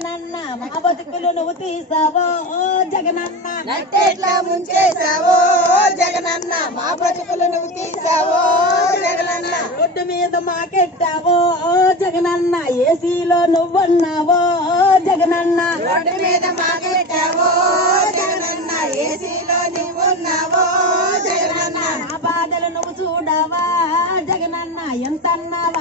జగనన్న మా బతుకులు నువ్వు తీసావో జగనన్న నట్టేట్లా ముంచేసావో జగనన్న మా బతుకులు నువ్వు తీసావో జగనన్న రోడ్డు మీద మాకెట్టావో జగనన్న ఏసీలో నువ్వున్నావో జగనన్న రోడ్డు మీద మాకెట్టావో జగనన్న ఏసీలో నువ్వున్నావో జగనన్న నా బాధలు నువ్వు చూడవా జగనన్న ఎంతన్నావా